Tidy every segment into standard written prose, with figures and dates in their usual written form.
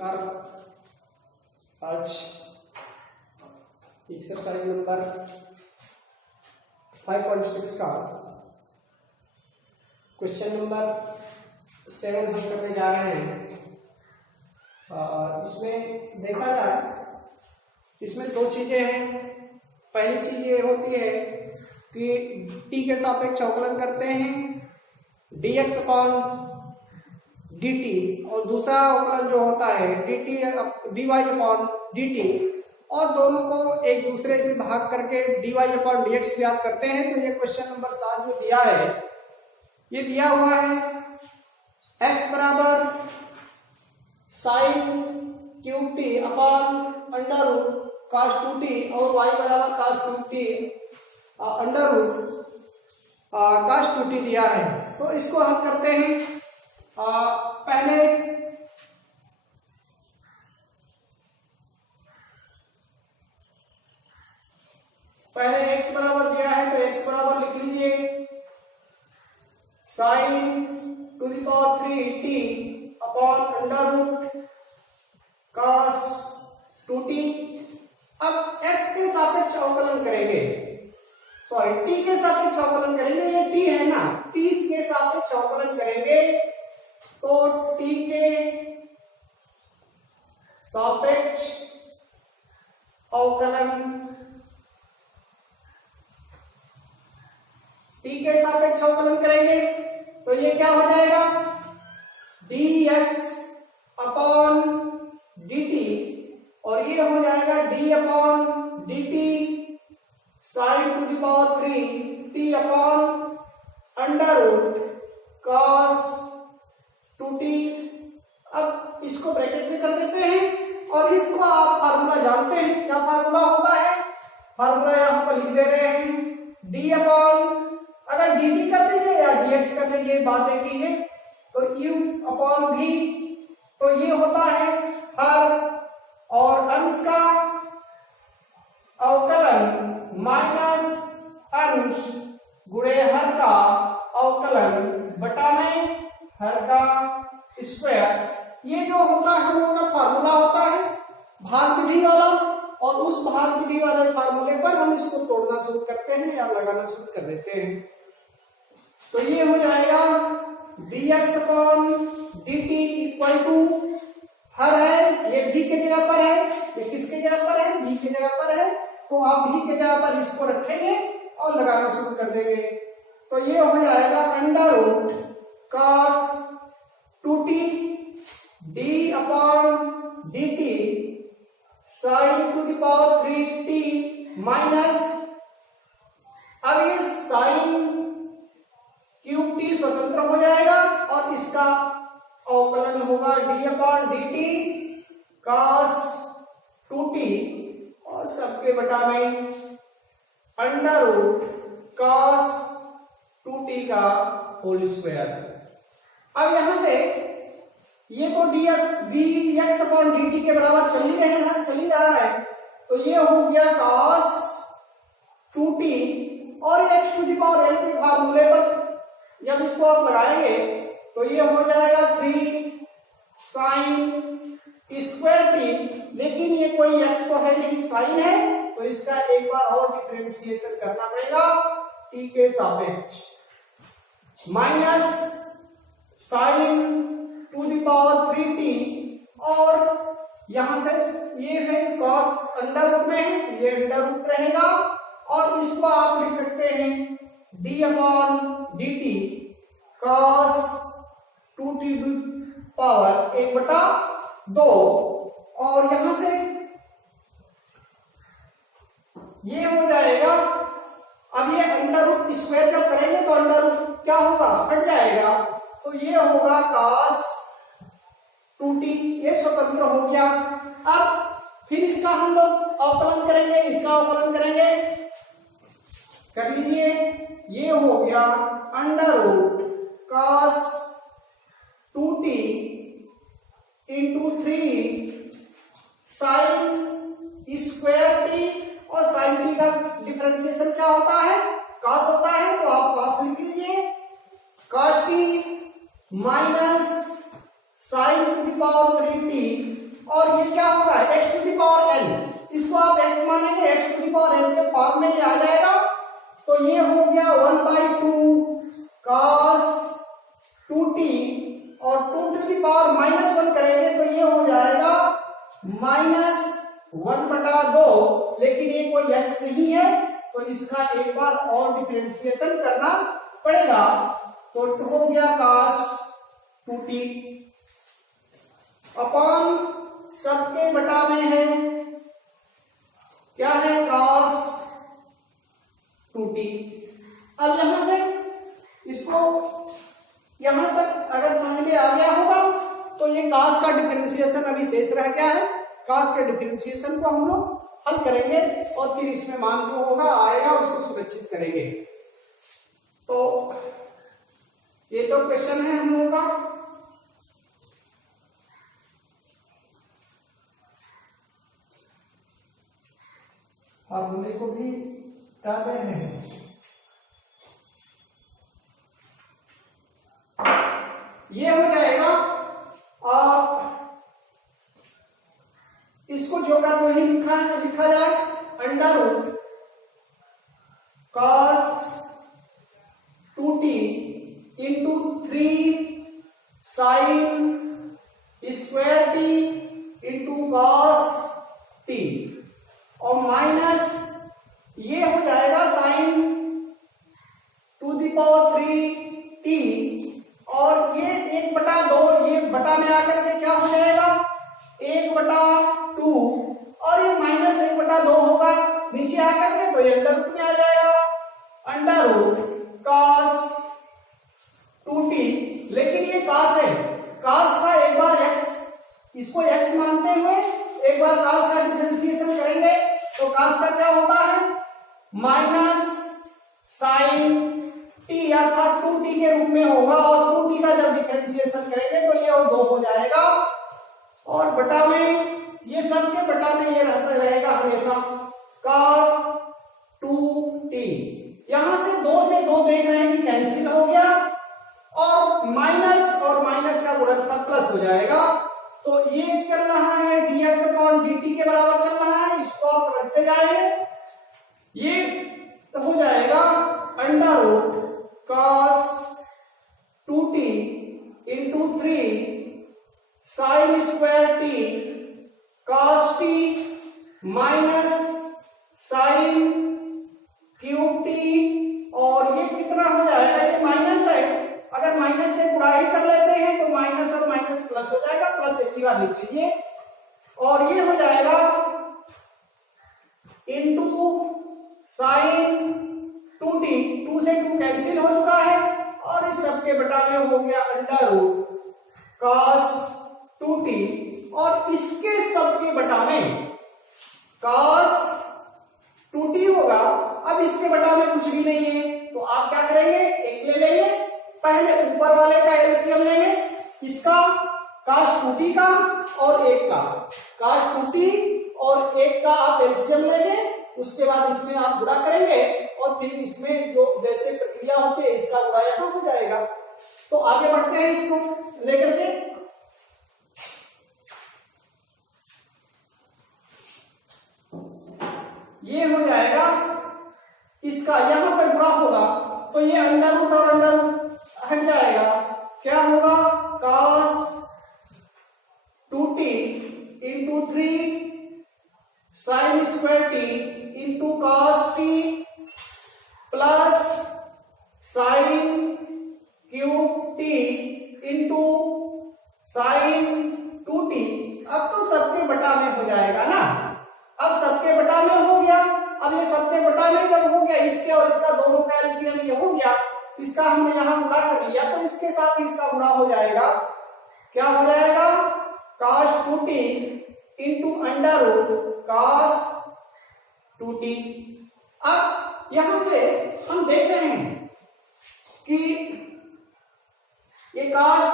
नमस्कार। आज exercise number 5.6 का क्वेश्चन नंबर 7 हम करने जा रहे हैं। इसमें देखा जाए, इसमें दो चीजें हैं। पहली चीज ये होती है कि t के सापेक्ष अवकलन करते हैं dx अपॉन dt, और दूसरा अवकलन जो होता है dy अपॉन dt, और दोनों को एक दूसरे से भाग करके dy अपॉन dx ज्ञात करते हैं। तो ये क्वेश्चन नंबर 7 जो दिया है, ये दिया हुआ है x बराबर sine cube T upon under root cos 2t और y बराबर cos 2t under root cos 2t दिया है। तो इसको हल करते हैं। पहले x बराबर दिया है तो x बराबर लिख लीजिए sine to the power 3t upon under root cos 2t। अब x के सापेक्ष अवकलन करेंगे, सॉरी t के सापेक्ष अवकलन करेंगे, ये t है ना, t के सापेक्ष अवकलन करेंगे तो t के सापेक्ष अवकलन, t के सापेक्ष अवकलन करेंगे तो ये क्या हो जाएगा dx अपॉन dt, और ये हो जाएगा d upon dt sine to the power 3t upon under root cos 2t। अब इसको ब्रैकेट में कर देते हैं और इसको आप फार्मूला जानते हैं, क्या फार्मूला होता है, फार्मूला यहां पर लिख दे रहे हैं d अपॉन, अगर dt कर दीजिए या dx कर लीजिए, बात एक ही है, तो u अपॉन v, तो ये होता है हर और अंश का अवकलन माइनस अंश गुणे हर का अवकलन बटा में हर का स्क्वायर। ये जो होता है हम लोगों का फार्मूला होता है भाग विधि वाला, और उस भाग विधि वाले फार्मूले पर हम इसको तोड़ना शुरू करते हैं या लगाना शुरू कर देते हैं। तो ये हो जाएगा dx upon dt equal to, हर है ये v के जगह पर है, ये किसके जगह पर है, v के जगह पर है, तो आप v के जगह पर इसको रखेंगे और लगाना शुरू कर देंगे। तो ये हो जाएगा under root cos 2t d upon dt sine to the power 3t minus, अब ये साइन क्यूब t स्वतंत्र हो जाएगा और इसका अवकलन होगा d upon dt cos 2t और सबके बटा में अंडर रूट cos 2t का होल स्क्वायर। अब यहां से ये तो dx अपॉन dt के बराबर चल ही रहा है, तो ये हो गया cos 2t, और x to the power n के फार्मूले पर जब इसको आप लगाएंगे तो ये हो जाएगा 3 साइन स्क्वायर t, लेकिन ये कोई x तो है नहीं, साइन है, तो इसका एक बार और डिफरेंशिएशन करना पड़ेगा t के सापेक्ष, minus sign to the power 3t, और यहां से ये है cos अंडर रूट में है, ये अंडर रूट रहेगा, और इसको आप लिख सकते हैं d upon dt cos 2t power 1/2, और यहां से ये हो जाएगा। अब ये अंडर रूट स्क्वायर जब करेंगे तो अंडर रूट क्या होगा, हट जाएगा, तो ये होगा cos 2t, ये स्वतंत्र हो गया। अब फिर इसका हम लोग अवकलन करेंगे, इसका अवकलन करेंगे, कर लीजिए, ये हो गया under root cos 2t into 3 sine square t, और साइन t का डिफरेंशिएशन क्या होता है, cos होता है, तो आप cos लिख लीजिए, cos t minus sign to the power 3t तो ये हो गया 1/2 cos 2t और 2⁻⁻1 करेंगे तो ये हो जाएगा -1/2, लेकिन ये कोई x नहीं है तो इसका एक बार और डिफरेंशिएशन करना पड़ेगा। तो हो गया cos 2t अपॉन सबके बटा में है क्या है cos 2t। अब यहां से इसको यहां तक अगर समझ में आ गया होगा तो ये cos का डिफरेंशिएशन अभी शेष रह गया है। cos के डिफरेंशिएशन को हम लोग हल करेंगे और फिर इसमें मान जो होगा आएगा उसको सुरक्षित करेंगे। तो ये तो क्वेश्चन है हम लोगों का। फॉर्मूले को भी डाल रहे हैं। ये हो जाएगा और इसको जो का वही लिखा जाए √ cos 2t into 3 sin square t into cos t और माइनस ये हो जाएगा sin 2⁻3t और ये 1/2 ये बटा में आकर के क्या हो जाएगा 1/2 और ये -1/2 होगा नीचे आकर के तो ये अंडर में आ जाएगा √ cos 2t, लेकिन ये cos है, cos का एक बार x इसको x मानते हुए एक बार cos का डिफरेंशिएशन करेंगे तो cos का क्या होता है -sin t अर्थात 2t के रूप में होगा और 2t का जब डिफरेंशिएशन करेंगे तो ये 2 हो जाएगा और बटा में ये सब के बटा में ये रहता रहेगा हमेशा cos 2t। यहां से 2 से 2 देख रहे हैं कि कैंसिल हो गया और माइनस का गुणनफल प्लस हो जाएगा। तो ये चल रहा है dx/dt के बराबर चल रहा है, इसको आप समझते जाएंगे। ये तो हो जाएगा √ cos 2t into 3 sin square t cos t minus sin cube t और ये कितना हो जाएगा ये माइनस है, अगर माइनस से गुणा ही कर लेते हैं तो माइनस और माइनस प्लस हो जाएगा, प्लस एक ही बार लिख लीजिए और ये हो जाएगा इंटू sin 2t 2 से 2 कैंसिल हो चुका है और इस सब के बटा में हो गया √ cos 2t और इसके सब के बटा में cos 2t होगा। अब इसके बटा में कुछ भी नहीं है तो आप क्या करेंगे एक ले लेंगे, पहले ऊपर वाले का एलसीएम लेंगे, इसका cos 2t का और एक का cos 2t और एक का आप एलसीएम लेंगे, उसके बाद इसमें आप गुणा करेंगे और फिर इसमें जो जैसे प्रक्रिया होती है इसका गुणा यहाँ हो जाएगा। तो आगे बढ़ते हैं इसको लेकर के। ये हो जाएगा इसका यहां पर गुणा होगा तो ये √ और √ हट जाएगा, क्या होगा cos 2t into 3 sin square t into cos t plus sin cube t into sin 2t। अब तो सबके बटा में हो जाएगा ना, अब सबके बटा में हो गया। अब ये सबके बटा में जब हो गया इसके और इसका दोनों का एलसीएम ये हो गया, इसका हमने यहां गुणा कर लिया तो इसके साथ इसका गुणा हो जाएगा, क्या हो जाएगा cos 2t into √ cos 2t। अब यहां से हम देख रहे हैं कि ये cos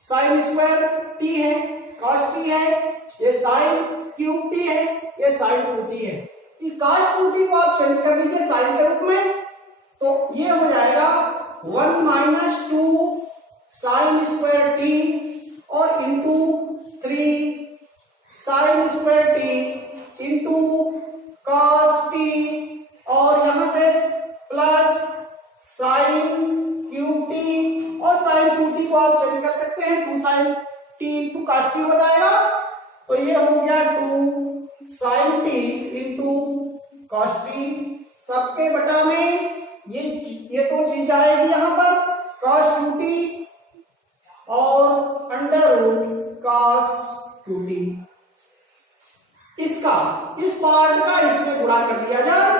sin स्क्वायर t है, cos t है, ये sin क्यूब t है, ये sin 2t है। कि cos 2t को आप चेंज कर लीजिए sin के रूप में तो ये हो जाएगा 1 - 2 sin स्क्वायर t और into 3 sin square t into cos t और यहां से टी हो जाएगा। तो ये हो गया 2 sin t into cos t, सबके बटा में ये तो चीज आएगी यहाँ पर cos 2t और अंडर रूट cos 2t। इसका इस पार्ट का इसमें गुणा कर लिया जाए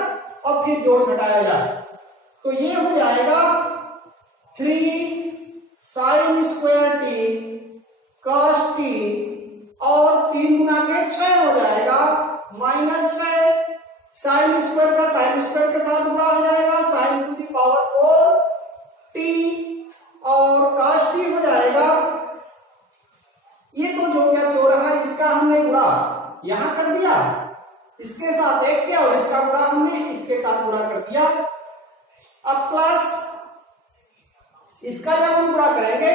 और फिर जोड़ घटाया जाए, तो ये हो जाएगा 3 sin square T cos t और 3 गुना के 6 हो जाएगा -6, साइन स्क्वायर का साइन स्क्वायर के साथ गुणा हो जाएगा sin to the power 4 t और cos t हो जाएगा, ये तो जो क्या तो रहा, इसका हमने गुणा यहां कर दिया, इसके साथ एक किया और इसका गुणा हमने इसके साथ गुणा कर दिया। अब प्लस इसका जब हम गुणा करेंगे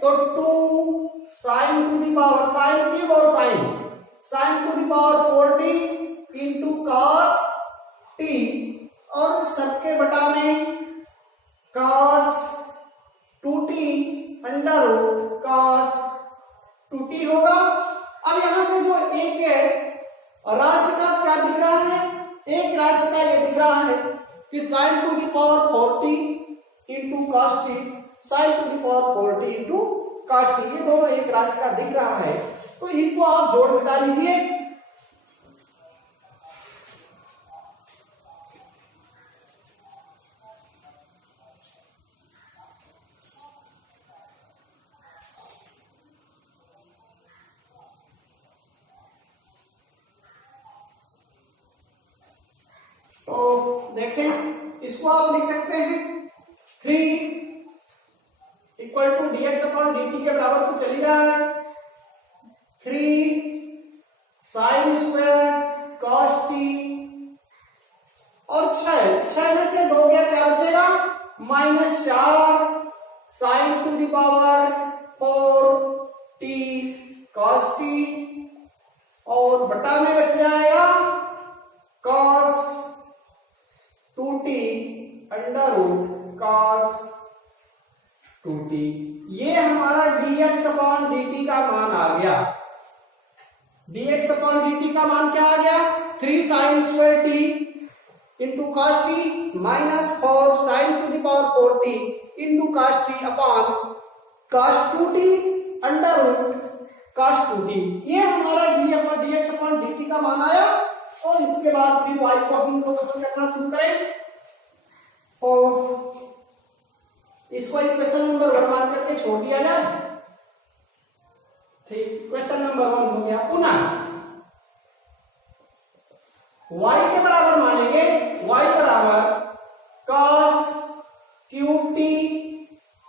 तो 2 sin to the power sin cube और sin to the power 4t into cos t और सबके बटा में cos 2t under root cos 2t होगा। अब यहां से जो एक राशि का क्या दिख रहा है, एक राशि का ये दिख रहा है कि sin to the power 4t into cos t, sin to the power 4t into cos t, ये दोनों एक राशि का दिख रहा है, तो इनको आप जोड़ घटा लीजिए। तो देखें, इसको आप लिख सकते हैं 3 equal to dx upon dt के बराबर तो चल ही रहा है, 3 sin स्क्वायर cos t और 6 में से 2 गया, क्या बचेगा -4 sin to the power 4t cos t और बटा में बच जाएगा cos 2t under root cos 2t। ये हमारा dx अपॉन dt का मान आ गया। dx अपॉन dt का मान क्या आ गया, 3 sin square t into cos t minus 4 sin to the power 4t into cos t upon cos 2t under root cos 2t। ये हमारा dx अपॉन dt का मान आया। और इसके बाद फिर y को हम लोग हल करना शुरू करें, और इसको इक्वेशन नंबर 1 मान करके छोड़ दिया जाए। ठीक, इक्वेशन नंबर 1 हो गया। पुनः y के बराबर मानेंगे, y बराबर cos cube t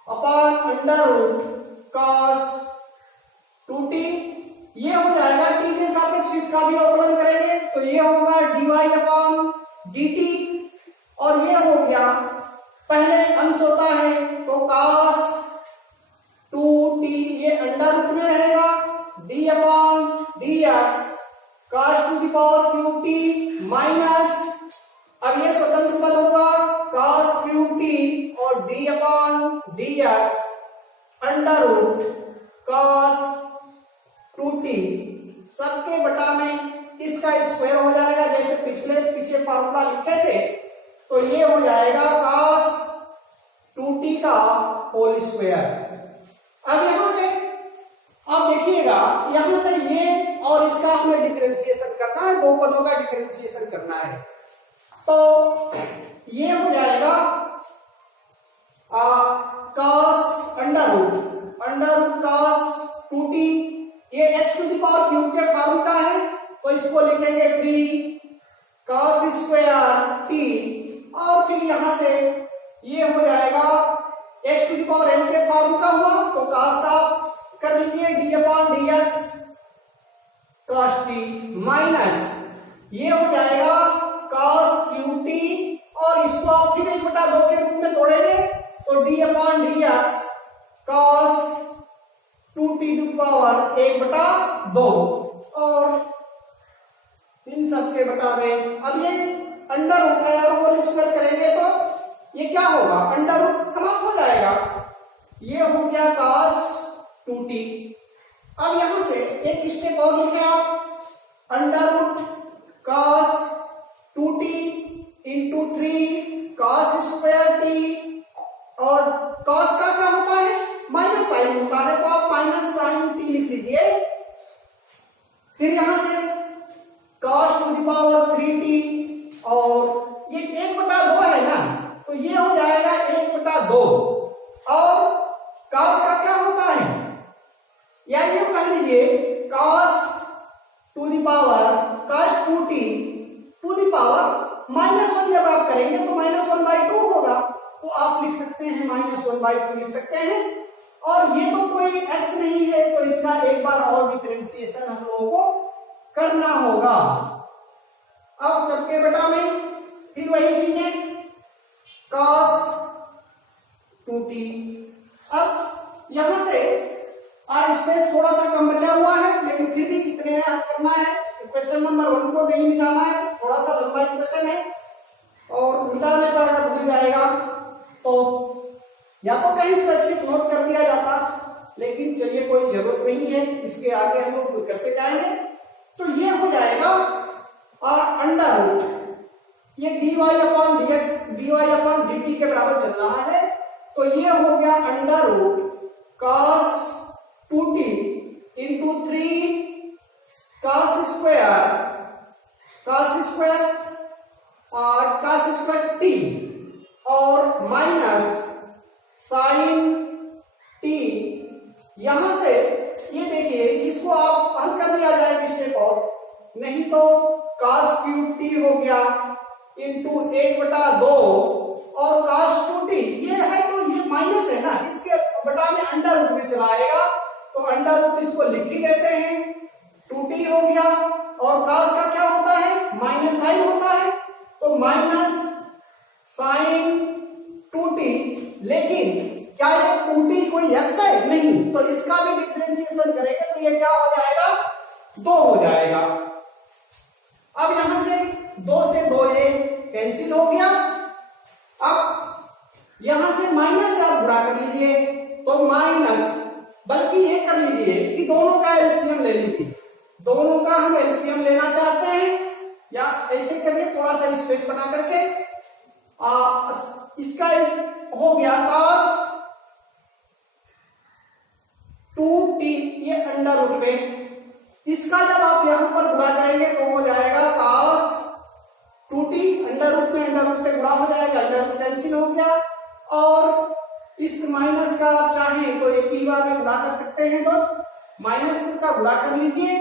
upon under root cos 2t, ये हो जाएगा t के सापेक्ष इसका भी अवकलन करेंगे तो ये होगा dy अपॉन dt, और ये हो गया पहले अंश होता है तो cos 2t, ये अंडर रूट में रहेगा d अपॉन dx cos to the power cube t minus, अब ये स्वतंत्र पद होगा cos क्यूब t और d अपॉन dx under root cos 2t, सबके बटा में इसका स्क्वायर हो जाएगा, जैसे पीछे फार्मूला लिखे थे, तो ये हो जाएगा cos 2t का होल स्क्वायर। अब यहां से आप देखिएगा, यहां से ये और इसका हमें डिफरेंशिएशन करना है, दो पदों का डिफरेंशिएशन करना है, तो ये हो जाएगा cos under root cos 2t, ये h to the power cube के फॉर्म का है, तो इसको लिखेंगे 3 cos स्क्वायर t, और फिर यहां से ये हो जाएगा h to the power n के फॉर्म का हुआ तो cos का कर लीजिए d अपॉन dx cos t माइनस ये हो जाएगा cos qt, और इसको आप फिर 1/2 के रूप में तोड़ेंगे तो d अपॉन dx cos 2t to power 1/2, और इन सब के बटा में अब ये अंडर रूट है और होल स्क्वायर करेंगे तो ये क्या होगा, अंडर रूट समाप्त हो जाएगा, ये हो गया cos 2t अब यहां से एक स्टेप और लिखे आप, under root cos 2t into 3 cos square T, और कॉस का क्या होता है, माइनस साइन होता है, तो आप माइनस साइन टी लिख लीजिए। फिर यहां से cos to the power 3t, और ये 1/2 है ना, तो ये हो जाएगा 1/2, और cos का क्या होता है, या ये कह लीजिए cos to the power cos 2t to the power -1 जब आप करेंगे तो -1/2 होगा, तो आप लिख सकते हैं -1/2 लिख सकते हैं। और ये तो कोई x नहीं है, तो इसका एक बार और डिफरेंशिएशन हम लोगों को करना होगा। अब सबके बटा में फिर वही चीजें cos 2t। अब यहां से स्पेस थोड़ा सा कम बचा हुआ है, लेकिन फिर भी कितने में हल करना है, क्वेश्चन नंबर 1 को नहीं मिटाना है, थोड़ा सा लंबा क्वेश्चन है, और मिटाने पर अगर भूल जाएगा तो या तो कहीं सुरक्षित नोट कर दिया जाता, लेकिन चलिए कोई जरूरत नहीं है, इसके आगे हम लोग करते जाएंगे। तो ये हो जाएगा अंडर रूट, ये dy/dx के बराबर चल रहा है, तो ये हो गया under root cos 2t into 3 cos square t, और माइनस साइन t। यहां से ये देखिए, इसको आप हल कर दिया जाए स्टेप और, नहीं तो cos क्यूब t हो गया इंटू 1/2, और cos 2t ये है, तो ये माइनस है ना, इसके बटा में अंडर रूट में चला आएगा, तो अंडर रूट इसको लिख ही देते हैं, 2t हो गया, और cos का क्या होता है, माइनस साइन होता है, तो माइनस साइन 2t। लेकिन क्या ये 2t कोई x है, नहीं, तो इसका भी डिफरेंशिएशन करेंगे तो ये क्या हो जाएगा, 2 हो जाएगा। अब यहां से 2 से 2 ये कैंसिल हो गया। अब यहां से माइनस से आप गुणा कर लीजिए, तो माइनस, बल्कि ये कर लीजिए कि दोनों का एलसीएम ले लीजिए, दोनों का हम एलसीएम लेना चाहते हैं, या ऐसे करिए थोड़ा सा स्पेस बना करके, इसका हो गया cos 2t, ये अंडर रूट में, इसका जब आप यहां पर गुणा करेंगे तो हो जाएगा cos 2t, अंडर रूट में अंडर रूट से गुणा हो जाएगा, अंडर रूट कैंसिल हो गया, और इस माइनस का आप चाहें तो एक ही बार में गुणा कर सकते हैं दोस्त, माइनस का गुणा कर लीजिए,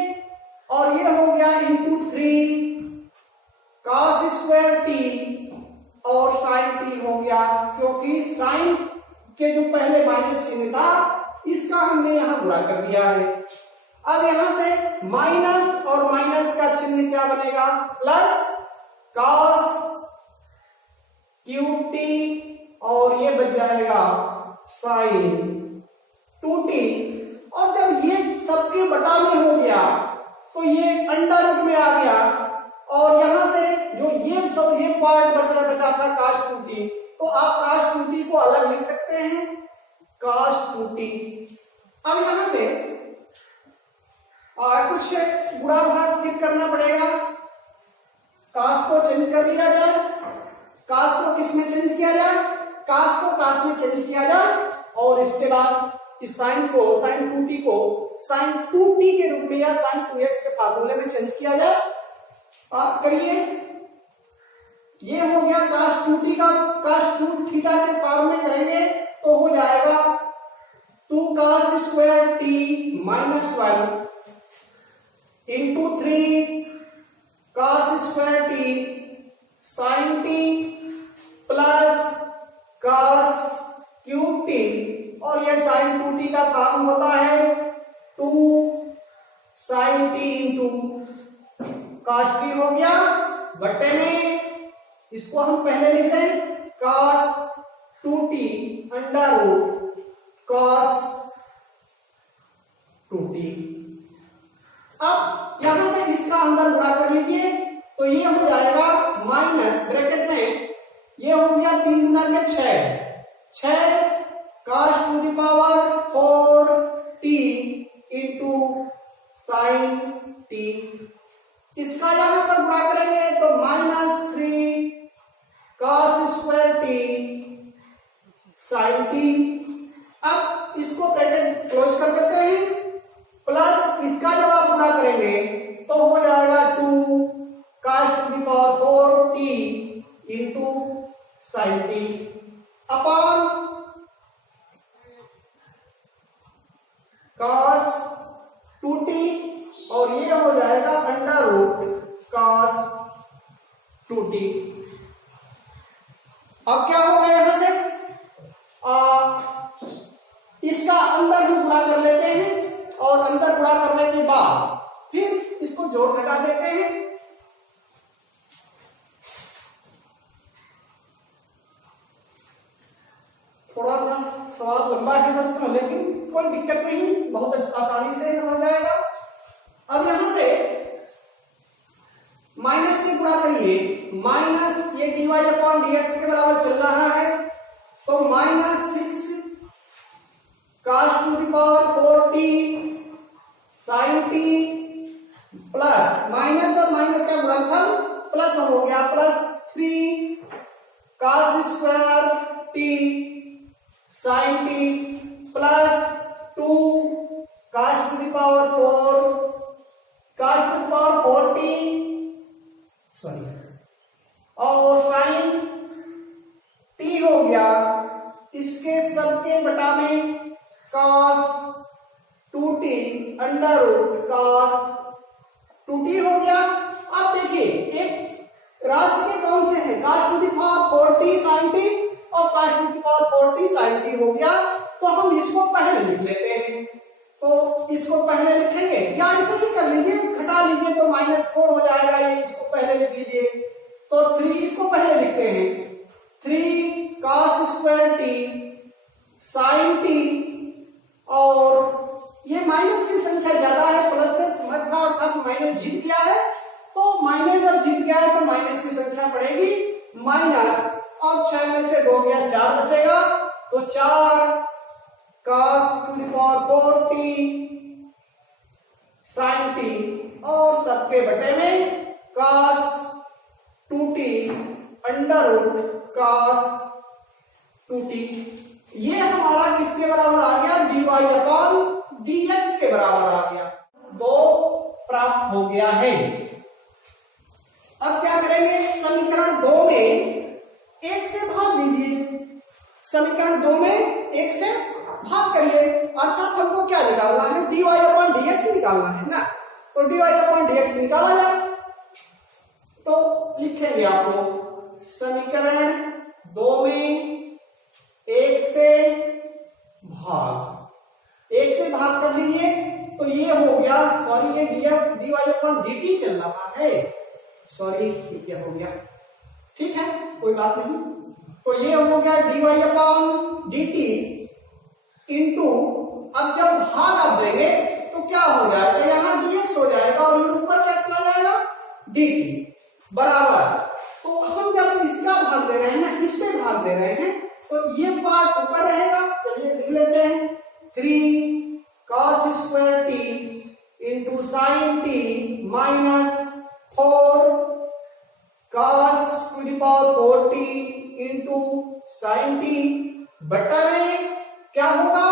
और ये हो गया इंटू 3 cos स्क्वायर t, और साइन t हो गया, क्योंकि साइन के जो पहले माइनस चिन्ह था इसका हमने यहां गुणा कर दिया है। अब यहां से माइनस और माइनस का चिन्ह क्या बनेगा, प्लस cos क्यूब t, और ये बच जाएगा साइन 2t, और जब ये सबके बटा में हो गया तो ये अंडर रूट में आ गया, और यहां से जो ये पार्ट बचा था cos 2t, तो आप cos 2t को अलग लिख सकते हैं, cos 2t। अब यहां से कुछ गुणा भाग फिर करना पड़ेगा, cos को चेंज कर लिया जाए, cos को किस में चेंज किया जाए, cos को cos में चेंज किया जाए, और इसके बाद इस साइन को, साइन 2t को साइन 2t के रूप में या साइन 2x के फार्मूले में चेंज किया जाए। आप करिए, ये हो गया cos 2t का cos 2 थीटा के फॉर्म में करेंगे तो हो जाएगा 2 cos square t minus 1 into 3 cos square t sine t plus cos cube t, और ये साइन 2t का फॉर्म होता है 2 sine t into cos t हो गया, बट्टे में इसको हम पहले लिख दें cos 2t under root cos 2t। अब यहां से इसका अंदर गुणा कर लीजिए, तो ये हो जाएगा माइनस ब्रैकेट में, ये हो गया 3 गुना के 6 cos to the power 4t into sine T. इसका यहां पर गुणा करेंगे तो -3 cos square T sine T. अब इसको ब्रैकेट क्लोज कर देते हैं, प्लस इसका जब आप गुणा करेंगे तो हो जाएगा 2 cos to the power 4 T into sine T upon cos 2t, और ये हो जाएगा अंडर रूट cos 2t। अब क्या होगा यहां से इसका अंदर ही गुणा कर लेते हैं, और अंदर गुणा करने के बाद फिर इसको जोड़ घटा देते हैं। थोड़ा सा सवाल लंबा है दोस्तों, लेकिन कोई दिक्कत नहीं, बहुत आसानी से हो जाएगा। अब यहां से माइनस से गुणा करिए, माइनस ये dy अपॉन dx के बराबर चल रहा है, तो -6 cos to the power 4t sin t plus minus और माइनस का गुणनफल प्लस हो गया, +3 cos square t sin t plus 2 cos to the power 4t sorry, और sin t हो गया इसके सबके बटा में cos 2t under root cos 2t हो गया। अब देखिए एक राशि के कौन से हैं, cos to the power 4t sin t और cos to the power 4t sin t हो गया, तो हम इसको पहले लिख लेते हैं। तो इसको पहले लिखेंगे या ऐसे ही कर लीजिए, घटा लीजिए तो -4 हो जाएगा, ये इसको पहले लिख लीजिए। तो 3 इसको पहले लिखते हैं, 3 cos square t sin t, और ये माइनस की संख्या ज्यादा है, प्लस से मत था अर्थात माइनस जीत गया है, तो माइनस अब जीत गया है तो माइनस की संख्या पड़ेगी माइनस, और 6 में से 2 गया 4 बचेगा, तो 4 cos to the power 4t sin t, और सबके बटे में cos 2t under root cos 2t। ये हमारा किसके बराबर आ गया, dy अपॉन dx के बराबर आ गया। 2 प्राप्त हो गया है। अब क्या करेंगे, समीकरण 2 में 1 से भाग दीजिए, समीकरण 2 में 1 से भाग करिए, अर्थात हमको क्या निकालना है, dy अपॉन dx निकालना है ना, तो dy अपॉन dx निकाला जाए। तो लिखेंगे आपको समीकरण 2 में 1 से भाग कर लीजिए, तो ये हो गया, सॉरी ये dy अपॉन dt चल रहा है, सॉरी ये हो गया, ठीक है कोई बात नहीं। तो ये हो गया dy अपॉन dt इंटू, अब जब भाग आप देंगे तो क्या हो जाएगा, यहां dx हो जाएगा और ये ऊपर क्या चला जाएगा dt बराबर, तो हम जब इसका भाग दे रहे हैं ना, इस पे भाग दे रहे हैं, तो ये पार्ट ऊपर रहेगा, चलिए लिख लेते हैं, 3 cos square t into sine t minus 4 cos to the power 4t into sine t बटा में क्या होगा,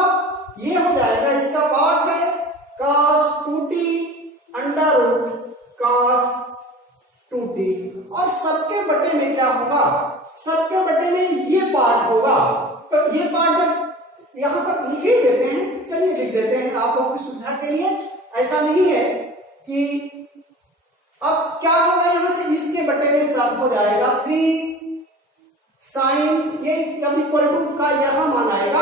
ये हो जाएगा, इसका पार्ट है cos 2t under root cos 2t, और सबके बटे में क्या होगा, सबके बटे में ये पार्ट होगा। तो ये पार्ट जब यहां पर लिख ही देते हैं, चलिए लिख देते हैं आप लोगों की सुविधा के लिए, ऐसा नहीं है कि अब क्या होगा, यहां से इसके बटे में सब हो जाएगा 3 साइन, ये जब इक्वल टू का यहां मान आएगा,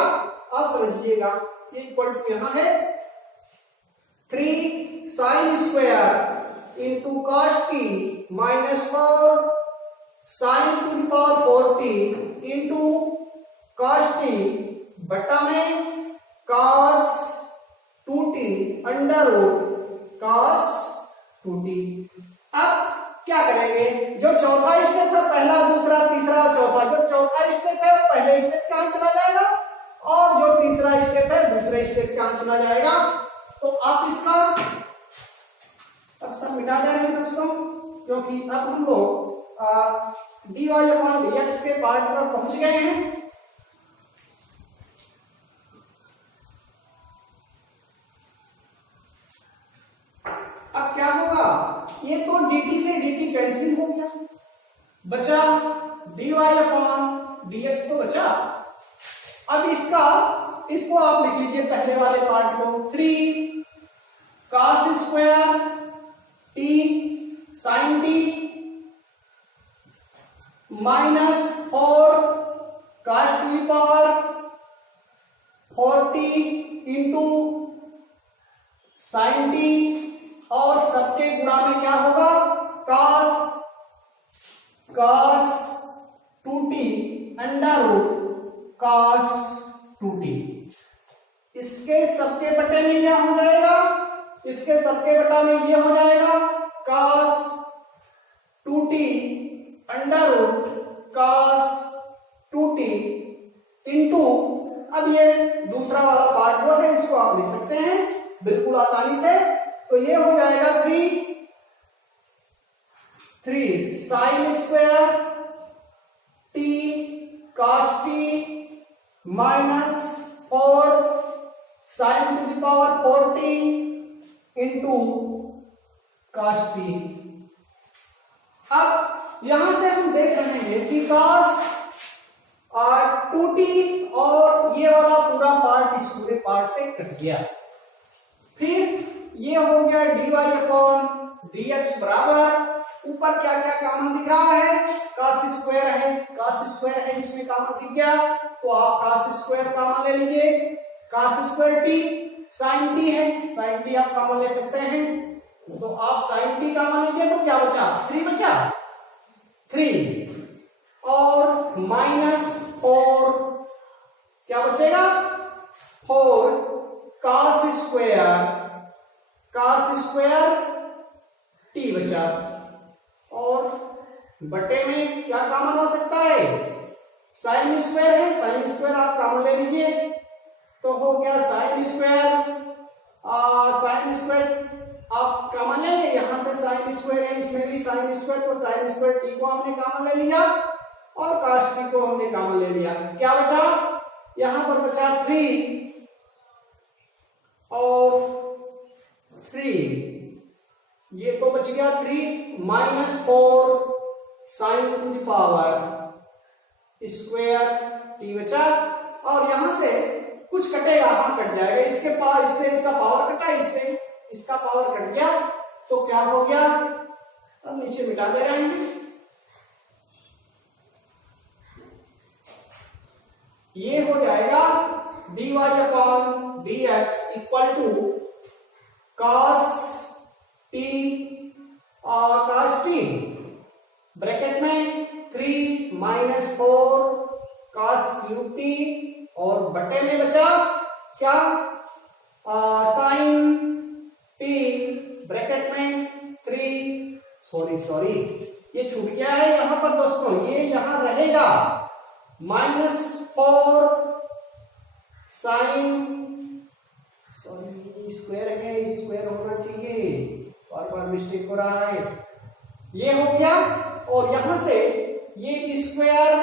आप समझिएगा ये इक्वल टू यहां है 3 sine square into cos t minus 4 sign to the power 4t into cos t बटा में cos 2t under root cos 2t। अब क्या करेंगे, जो चौथा स्टेप है, पहला दूसरा तीसरा चौथा, जो चौथा स्टेप है पहले स्टेप कहां चला जाएगा, और जो तीसरा स्टेप है दूसरे स्टेप कहां चला जाएगा। तो आप इसका अब सब मिटा दे रहे हैं दोस्तों, क्योंकि अब हम लोग dy अपॉन dx के पार्ट पर पहुंच गए हैं। अब क्या होगा, ये तो dt से dt कैंसिल हो गया, बचा dy अपॉन dx तो बचा। अब इसको आप लिख लीजिए पहले वाले पार्ट को, 3 cos square t sin t minus 4 cos to the power 4t into sin t, और सबके गुणा में क्या होगा, cos 2t under root cos 2t। इसके सबके बटे में क्या हो जाएगा, इसके सबके बटा में ये हो जाएगा cos 2t under root cos 2t into, अब ये दूसरा वाला पार्ट जो है इसको आप लिख सकते हैं बिल्कुल आसानी से, तो ये हो जाएगा 3 sin square t cos t minus 4 sin to the power 4t into cos t। अब यहां से हम देख रहे हैं कि cos 2t और ये वाला पूरा पार्ट इस पूरे पार्ट से कट गया। फिर ये हो गया dy अपॉन dx बराबर, ऊपर क्या क्या कॉमन दिख रहा है, cos स्क्वायर है इसमें कॉमन दिख गया, तो आप cos स्क्वायर कॉमन ले लीजिए, cos square t sin t है, sin t आप कॉमन ले सकते हैं, तो आप sin t कॉमन लीजिए तो क्या बचा, 3 बचा, 3 और माइनस 4 क्या बचेगा, 4 cos स्क्वायर t बचा, और बटे में क्या कॉमन हो सकता है, sin स्क्वायर है, sin स्क्वायर आप कॉमन ले लीजिए, तो हो गया sin स्क्वायर आप कॉमन लेंगे, यहां से sin स्क्वायर है, इसमें भी sin स्क्वायर, तो sin स्क्वायर t को हमने कॉमन ले लिया और cos t को हमने कॉमन ले लिया, क्या बचा, यहां पर बचा 3 और 3, ये तो बच गया 3 minus 4 sin to the power square t बचा, और यहां से कुछ कटेगा, हाँ कट जाएगा, इसके पावर इससे इसका पावर कटा, इससे इसका पावर कट गया, तो क्या हो गया, अब नीचे मिटा दे रहे हैं, ये हो जाएगा dy upon dx equal to cos t और cos t ब्रैकेट में 3 माइनस 4 cos क्यूब t, और बटे में बचा क्या, sin t ब्रैकेट में 3, सॉरी ये छूट गया है यहां पर दोस्तों, ये यहां रहेगा माइनस 4 sin, स्क्वायर है, स्क्वायर होना चाहिए, बार मिस्टेक हो रहा है, ये हो गया, और यहां से ये स्क्वायर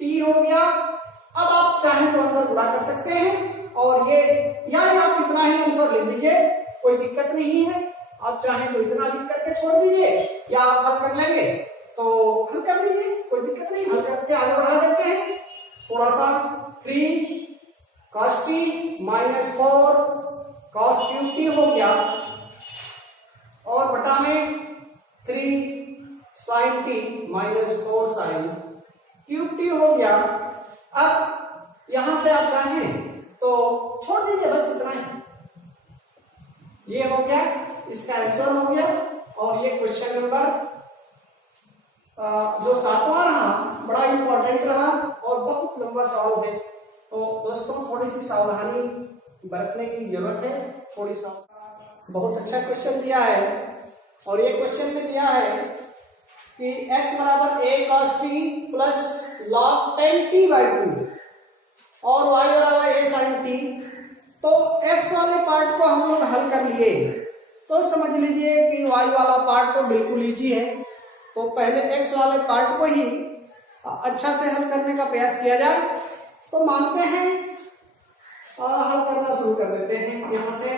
t हो गया। अब आप चाहें तो अंदर गुणा कर सकते हैं, और ये या आप इतना ही आंसर लिख दीजिए, कोई दिक्कत नहीं है, आप चाहें तो इतना लिख करके छोड़ दीजिए, या आप हल कर लेंगे तो हल कर लीजिए, कोई दिक्कत नहीं, हल करके आगे बढ़ा देते हैं थोड़ा सा, 3 cos t minus 4 cos cube t हो गया, और बटा में 3 sin t minus 4 sin cube t हो गया। अब यहां से आप चाहें तो छोड़ दीजिए, बस इतना ही, ये हो गया, इसका आंसर हो गया। और ये क्वेश्चन नंबर जो 7वां रहा बड़ा इंपॉर्टेंट रहा और बहुत लंबा सवाल है, तो दोस्तों थोड़ी सी सावधानी बरतने की जरूरत है, थोड़ी सा। बहुत अच्छा क्वेश्चन दिया है, और ये क्वेश्चन में दिया है कि x बराबर a cos t plus log 10t/2 और y बराबर a sin t तो x वाले पार्ट को हम लोग हल कर लिए, तो समझ लीजिए कि y वाला पार्ट तो बिल्कुल इजी है। तो पहले x वाले पार्ट को ही अच्छा से हल करने का प्रयास किया जाए। तो मानते हैं हल करना शुरू कर देते हैं। यहां से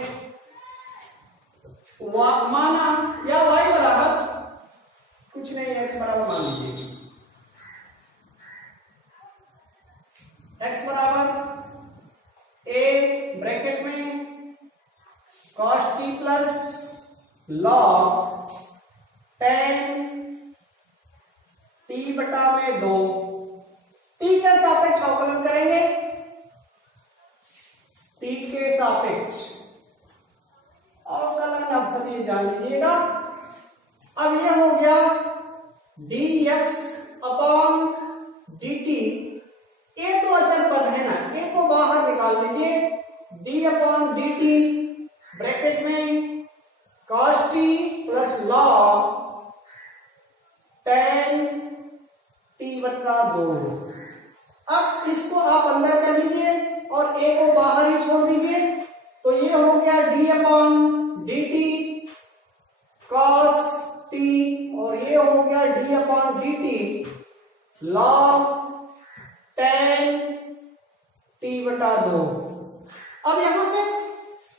माना या y बराबर कुछ नहीं, x बराबर मान लीजिए, x बराबर a ब्रैकेट में cos t plus log tan t बटा में 2 t के सापेक्ष अवकलन करेंगे, t के सापेक्ष अवकलन अब सब ये जान लीजिएगा। अब ये हो गया dx अपॉन dt, ये तो अचर पद है ना, ये तो बाहर निकाल लीजिए, d अपॉन dt ब्रैकेट में cos t plus log tan t बटा 2। अब इसको आप अंदर कर लीजिए और a को बाहर ही छोड़ दीजिए, तो ये हो गया d upon dt cos t और ये हो गया d upon dt log tan t बटा 2। अब यहां से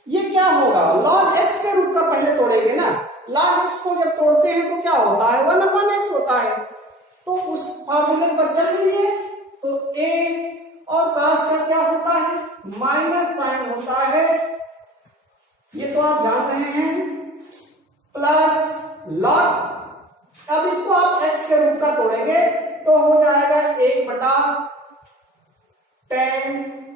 ये क्या होगा, log x के रूप का पहले तोड़ेंगे ना, log x को जब तोड़ते हैं तो क्या होता है, 1 अपॉन x होता है। तो उस फार्मूले पर चल लीजिए, तो a और cos का क्या होता है, माइनस साइन होता है, ये तो आप जान रहे हैं, प्लस log, अब इसको आप x के रूप का तोड़ेंगे तो हो जाएगा 1 बटा tan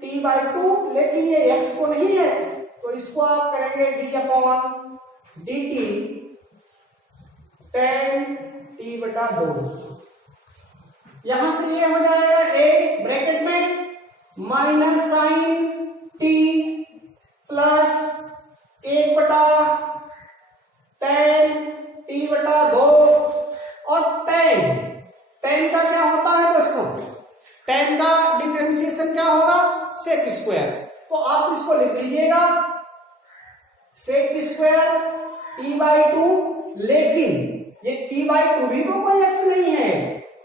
t बाई 2, लेकिन ये x को नहीं है तो इसको आप करेंगे d upon dt tan t बटा 2। यहां से ये हो जाएगा a ब्रैकेट में माइनस साइन t प्लस 1 बटा tan t बटा 2 और tan का क्या होता है दोस्तों, tan का डिफरेंशिएशन क्या होगा, सेक स्क्वायर। तो आप इसको लिख लीजिएगा सेक स्क्वायर t बाई 2, लेकिन ये t बाई 2 भी तो कोई x नहीं है,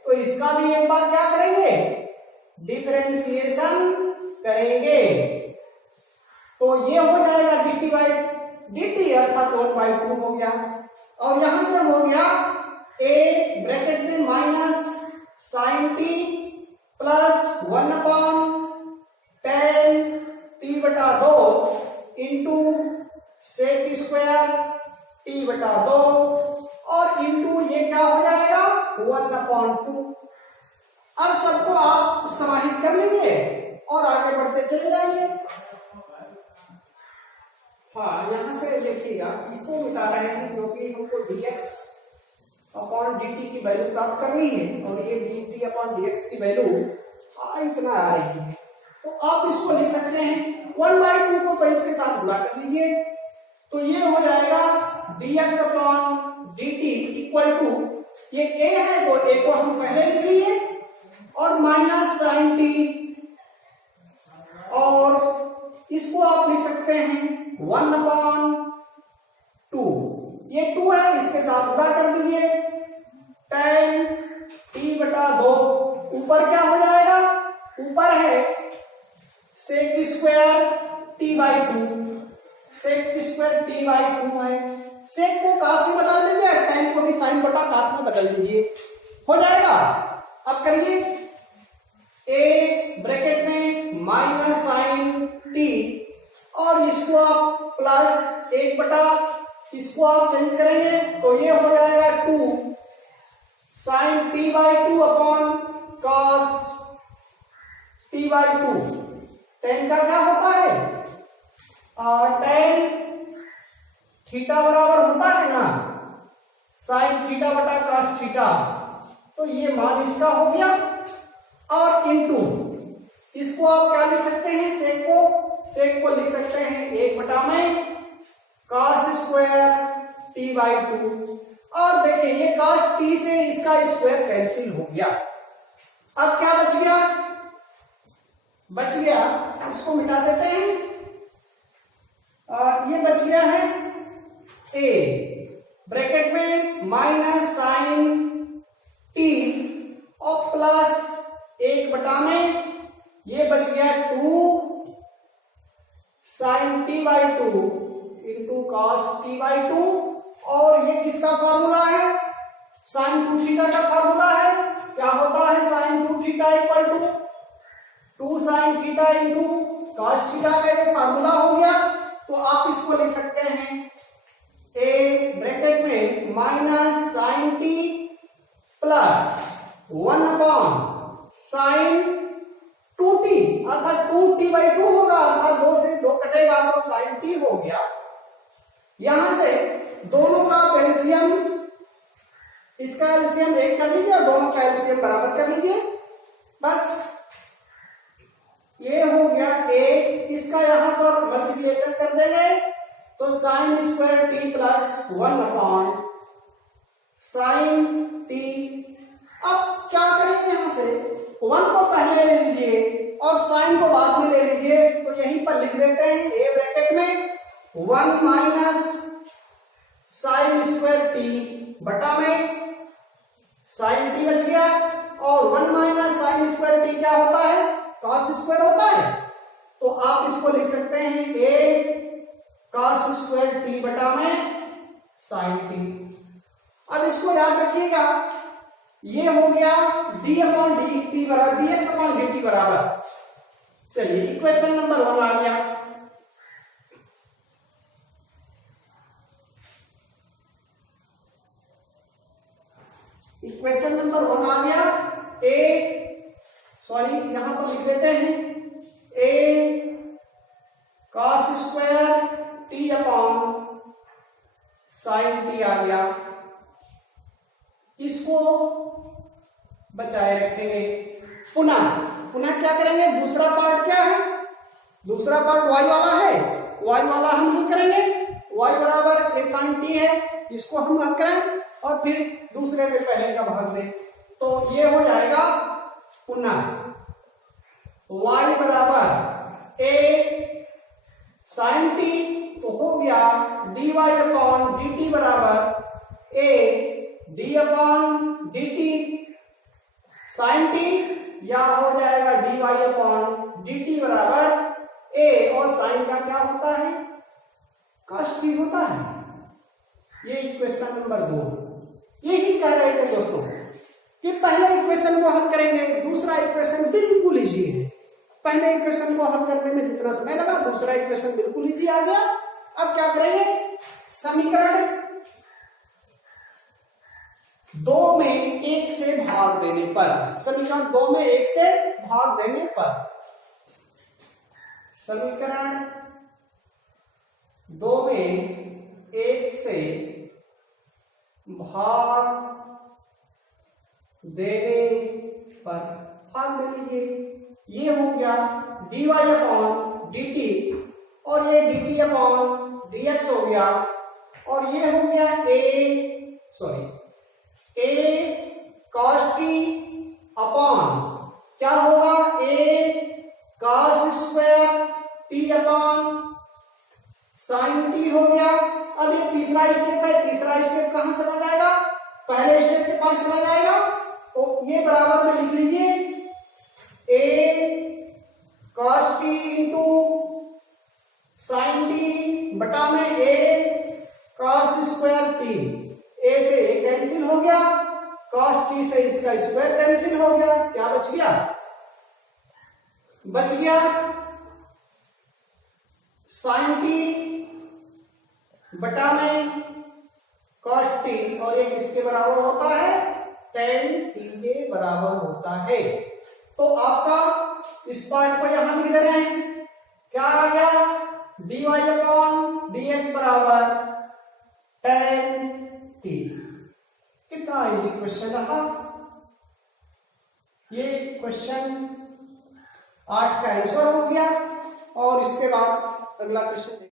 तो इसका भी एक बार क्या करेंगे, डिफरेंशिएशन करेंगे, तो ये हो जाएगा dt बाई dt अर्थात 1 बाई 2 हो गया। और यहां से हो गया a ब्रैकेट में minus sine t plus 1 upon tan t बटा 2 इंटू सेक स्क्वायर t बटा 2 और इंटू ये क्या हो जाएगा 1 अपॉन 2। अब सबको आप समाहित कर लीजिए और आगे बढ़ते चले जाइए। हाँ, यहां से देखिएगा, इसको मिटा रहे हैं क्योंकि हमको dx अपॉन dt की वैल्यू प्राप्त करनी है और ये dt अपॉन dx की वैल्यू इतना आ रही है, तो आप इसको लिख सकते हैं 1/2 को तो इसके साथ गुणा कर लीजिए, तो ये हो जाएगा dx upon dt equal to, ये a है तो a को हम पहले लिख लिए और माइनस साइन t, और इसको आप लिख सकते हैं 1 अपॉन 2, ये 2 है इसके साथ गुणा कर दीजिए, tan t बटा 2, ऊपर क्या हो जाएगा, ऊपर है sec square t by 2, sec square t by 2 है, सेक को कास में बदल दीजिए, tan को भी साइन बटा कास में बदल दीजिए, हो जाएगा। अब करिए a ब्रैकेट में माइनस साइन t और इसको आप प्लस 1 बटा, इसको आप चेंज करेंगे तो ये हो जाएगा 2 sine t by 2 upon cos t by 2। tan का क्या होता है, tan थीटा बराबर होता है ना साइन थीटा बटा कॉस थीटा, तो ये मान इसका हो गया और इंटू इसको आप क्या लिख सकते हैं, सेक को लिख सकते हैं 1 बटा में कॉस स्क्वायर t बाई 2, और देखिए ये कॉस t से इसका स्क्वायर कैंसिल हो गया। अब क्या बच गया, इसको मिटा देते हैं, ये बच गया है a, ब्रैकेट में माइनस साइन t और प्लस 1 में ये बच गया 2 sine t by 2 into cos t by 2। और ये किसका फॉर्मूला है? साइन 2 थीटा का फॉर्मूला है। क्या होता है? Sine 2 theta equal to 2 sine theta into cos theta का ये फॉर्मूला हो गया। तो आप इसको लिख सकते हैं a ब्रैकेट में minus sine t plus 1 upon sine 2t, अर्थात 2t बाई 2 होगा, अर्थात 2 से 2 कटेगा तो साइन t हो गया। यहां से दोनों का एलसीएम, इसका एलसीएम 1 कर लीजिए और दोनों का एलसीएम बराबर कर लीजिए, बस ये हो गया a। इसका यहां पर मल्टीप्लिकेशन कर देंगे तो sign square t plus 1 upon sign t। अब क्या करेंगे? यहां से 1 को पहले ले लीजिए और साइन को बाद में ले लीजिए, तो यहीं पर लिख देते हैं a ब्रैकेट में 1 माइनस साइन स्क्वायर t बटा में साइन t बच गया। और 1 माइनस साइन स्क्वायर t क्या होता है? कॉस स्क्वायर होता है। तो आप इसको लिख सकते हैं a कॉस स्क्वायर t बटा में साइन t। अब इसको याद रखिएगा, ये हो गया d अपॉन dt बराबर dx अपॉन dt बराबर। चलिए इक्वेशन नंबर 1 आ गया। इक्वेशन नंबर 1 आ गया। यहां पर लिख देते हैं a cos square t upon sine t आ गया। इसको बचाए रखेंगे। पुनः क्या करेंगे? दूसरा पार्ट क्या है? दूसरा पार्ट y वाला है, y वाला हम हल करेंगे। y बराबर a sin t है, इसको हम हल करें और फिर दूसरे में पहले का भाग दें, तो ये हो जाएगा पुनः y बराबर a sin t, तो हो गया dy अपॉन dt बराबर a d upon dt sin t, या हो जाएगा dy अपॉन dt बराबर a, और साइन का क्या होता है? cos t होता है। ये इक्वेशन नंबर 2। यही कह रहे थे दोस्तों कि पहले इक्वेशन को हल करेंगे, दूसरा इक्वेशन बिल्कुल इजी है। पहले इक्वेशन को हल करने में जितना समय लगा, दूसरा इक्वेशन बिल्कुल इजी आ गया। अब क्या करेंगे? समीकरण 2 में 1 से भाग देने पर, समीकरण 2 में 1 से भाग देने पर, समीकरण 2 में 1 से भाग देने पर, भाग दे लीजिए। ये हो गया dy अपॉन dt, और ये dt अपॉन dx हो गया, और ये हो गया a cos t अपॉन क्या होगा? a cos square t upon sine t हो गया। अब ये तीसरा स्टेप है, तीसरा स्टेप कहां चला जाएगा? पहले स्टेप के पास चला जाएगा, तो ये बराबर में लिख लीजिए a cos t into sine t बटा में a cos square t। a से a कैंसिल हो गया, cos t से इसका स्क्वायर कैंसिल हो गया, क्या बच गया? बच गया साइन t बटा में cos t, और ये किसके बराबर होता है? tan t के बराबर होता है। तो आपका इस पार्ट को यहां लिख दे रहे हैं, क्या आ गया? dy अपॉन dx बराबर tan t। कितना इजी क्वेश्चन रहा। ये क्वेश्चन 8 का आंसर हो गया, और इसके बाद अगला क्वेश्चन